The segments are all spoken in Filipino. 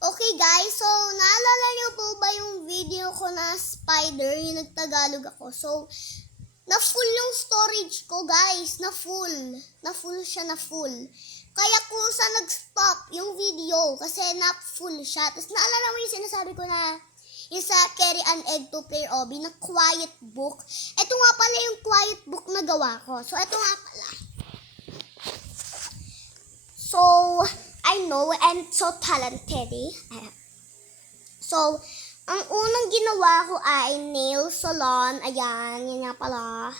Okay guys, so naalala niyo po ba yung video ko na spider, yung nagtagalog ako? So, na full yung storage ko guys, na full. Na full siya, na full. Kaya kusa nag-stop yung video kasi na full siya. Tapos naalala mo yung sinasabi ko na yung sa Carry an Egg to Player Obi na quiet book. Ito nga pala yung quiet book na gawa ko. So, ito nga pala. So, I know I'm so talented. eh. So, ang unang ginawa ko ay nail salon. Ayan, yan nga pala.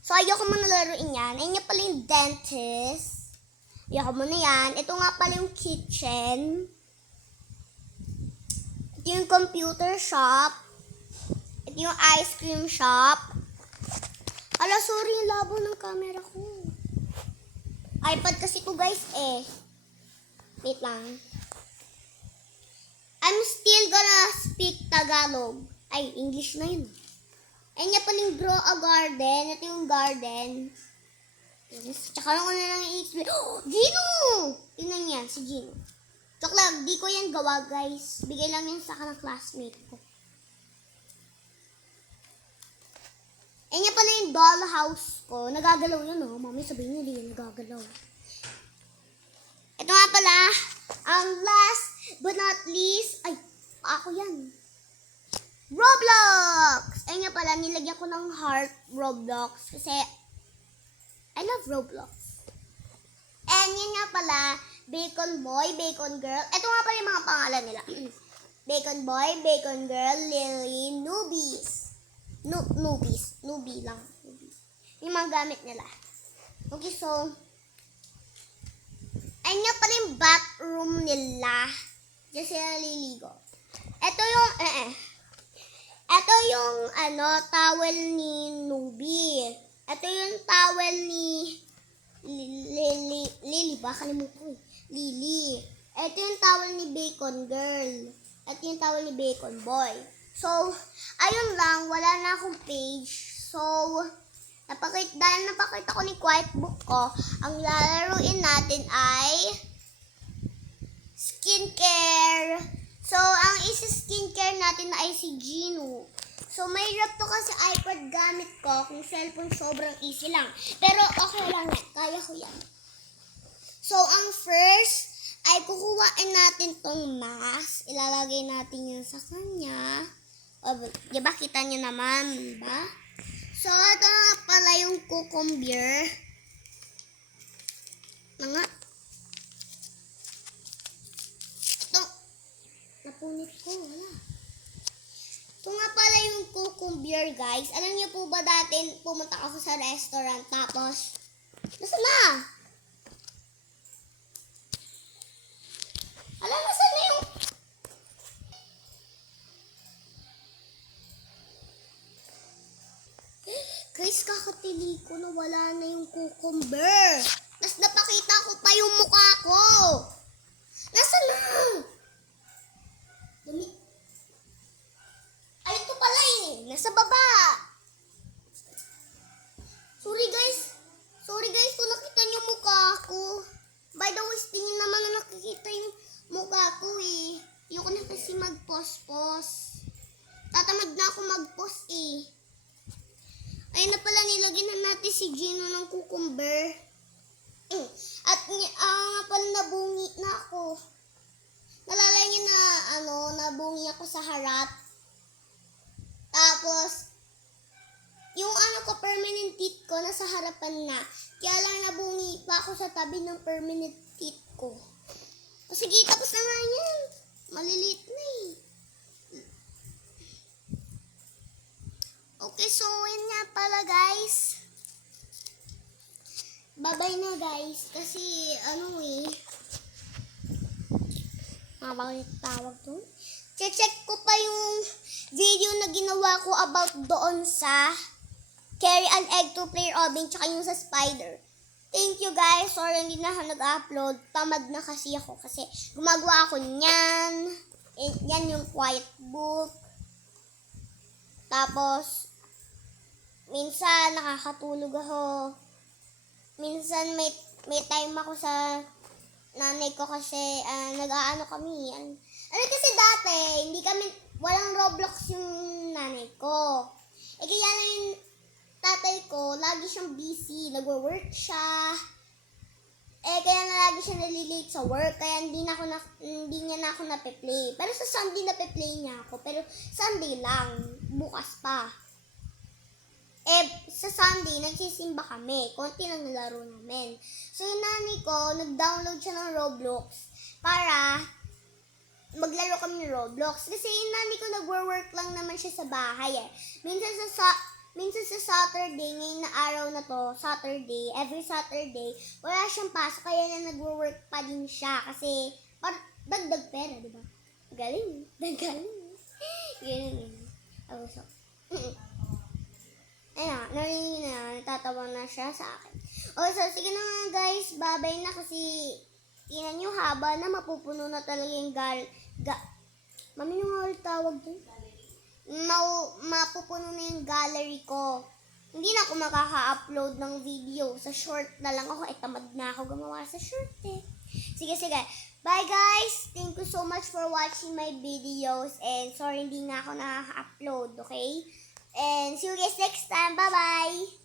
So, ayoko muna laruin yan. Ayun nga pala yung dentist. Ayoko muna yan. Ito nga pala yung kitchen. Ito yung computer shop. Ito yung ice cream shop. Ala, sorry, yung labo ng camera ko. iPad kasi ko guys eh. Wait lang. I'm still gonna speak Tagalog. Ay, English na yun. Ayun nga paling grow a garden. Ito yung garden. Yes. Tsaka lang ko na lang i-explain. Oh, Gino! Yun lang yan, si Gino. Joke lang, di ko yan gawa guys. Bigay lang yan sa akin ng classmate ko. Ayun nga pala yung dollhouse ko. Nagagalaw yun, oh. Mami, sabihin niyo, di yan nagagalaw. Ito nga pala, ang last but not least, ay, ako yan. Roblox! Ayun nga pala, nilagyan ko ng heart Roblox kasi I love Roblox. And yun nga pala, Bacon Boy, Bacon Girl. Ito nga pala yung mga pangalan nila. Bacon Boy, Bacon Girl, Lily, Newbies. No, newbies. Newbie lang. Newbies. Yung mga gamit nila. Okay, so, ayun nga pala yung bathroom nila. Diyan sila naliligo. Ito yung, eh, eh. Ito yung, ano, towel ni Nubi. Ito yung towel ni Lily, Lily ba? Kalimutan ko. Lily. Ito yung towel ni Bacon Girl. Ito yung towel ni Bacon Boy. So, ayun lang. Wala na akong page. So, napakita, dahil napakita ko ni Quiet Book ko, ang lalaruin natin ay skincare. So, ang isa skincare natin ay si Gino. So, may rap to kasi iPad gamit ko. Kung cellphone, sobrang easy lang. Pero, okay lang yan. Kaya ko yan. So, ang first ay kukuhain natin tong mask. Ilalagay natin yun sa kanya. O, di ba? Kita niyo naman, ba? So, ito nga pala yung cucumber. Na nga. Ito. Napunit ko. Wala. Ito nga pala yung cucumber, guys. Alam niyo po ba dati pumunta ako sa restaurant tapos Nasaan na? Guys, kakatili ko na wala na yung cucumber. Tapos napakita ko pa yung mukha ko. Nasaan na? Dumi. Ay, ito pala eh. Nasa baba. Sorry guys. Sorry guys kung nakita niyo mukha ko. By the way, tingin naman na nakikita yung mukha ko eh. Ayoko na kasi mag-post-post. Tatamad na ako mag-post eh. Ayun na pala, nilagyan na natin si Gino ng cucumber. Mm. At ah, nga pala nabungi na ako. Nalala niyo na, ano, nabungi ako sa harap. Tapos, yung ano ko, permanent teeth ko, nasa harapan na. Kaya lang nabungi pa ako sa tabi ng permanent teeth ko. O sige, tapos na nga yan. Maliliit na eh. Okay, so yun nga pala guys. Bye-bye na guys. Kasi ano eh. Bakit tawag doon? Check ko pa yung video na ginawa ko about doon sa Carry an Egg to Player Oven tsaka yung sa Spider. Thank you guys. Sorry hindi na nag-upload. Tamad na kasi ako kasi gumagawa ako niyan. Yan yung quiet book. Tapos, minsan nakakatulog ako. Minsan may may time ako sa nanay ko kasi ah, nag-aano kami. Ano, ano kasi dati, hindi kami, walang Roblox yung nanay ko. Eh kaya lang yung tatay ko, lagi siyang busy. Nagwo-work siya. Eh, kaya na lagi siya nalilate sa work. Kaya hindi, na ako na, hindi niya na ako nape-play. Pero sa Sunday nape-play niya ako. Pero Sunday lang. Bukas pa. Eh, sa Sunday, nagsisimba kami. Konti lang nilaro namin. So, yung nanay ko, nag-download siya ng Roblox para maglaro kami ng Roblox. Kasi yung nanay ko nag-work lang naman siya sa bahay eh. Minsan sa, sa minsan sa Saturday, ngayon na araw na to, Saturday, every Saturday, wala siyang pasok, kaya na nag-work pa din siya. Kasi, par dagdag pera, di ba? Galing. Galing. Ganun yun. Oh, so, Ayun, narinig na, natatawa na siya sa akin. Okay, so sige na nga guys, babay na kasi tingnan nyo haba na mapupuno na talaga yung gal... Ga, Mami, nung nga ulit tawag dun? Mau, mapupuno na yung gallery ko. Hindi na ako makaka-upload ng video. Sa short na lang ako. Eh, tamad na ako gumawa sa short eh. Sige, sige. Bye guys! Thank you so much for watching my videos. And sorry hindi nga ako nakaka-upload, okay? And see you guys next time. Bye-bye!